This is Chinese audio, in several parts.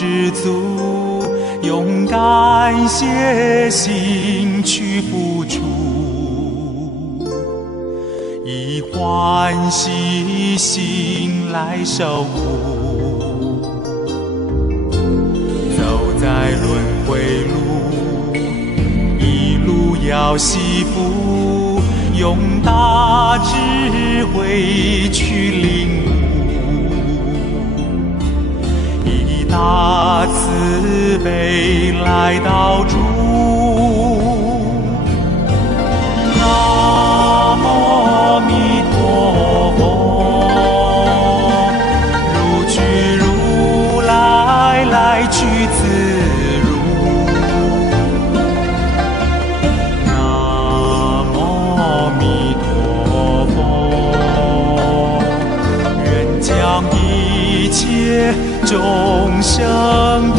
知足，用感谢心去付出，以欢喜心来受苦。走在轮回路，一路要惜福，用大智慧去领悟，以大慈悲来导助。南无阿弥陀佛，如去如来，来去自如。南无阿弥陀佛，愿将一切众生度。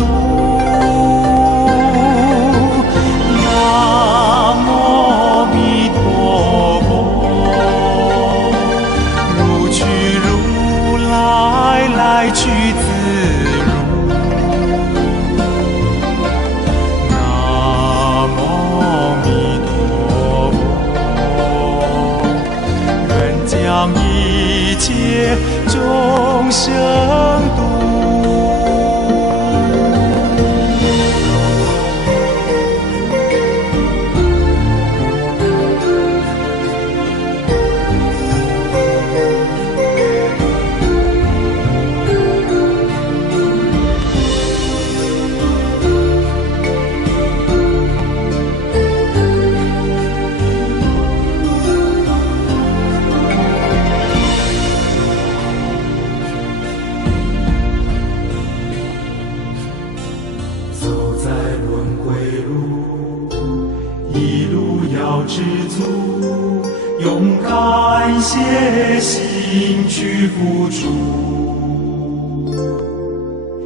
南无阿弥陀佛，如去如来，来去自如。南无阿弥陀佛，愿将一切众生度。一路要知足，用感谢心去付出，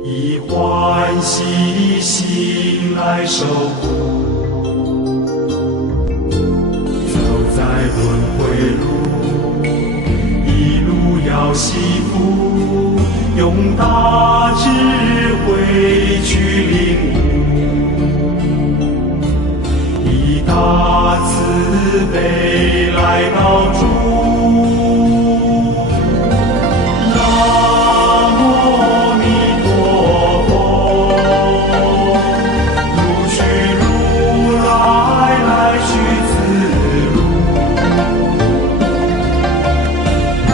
以欢喜心来受苦。走在轮回路，一路要惜福，用大智慧去领悟，大慈悲来导助。南无阿弥陀佛，如去如来，来去自如。南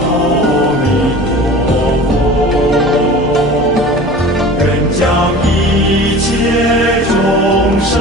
无阿弥陀佛，愿将一切众生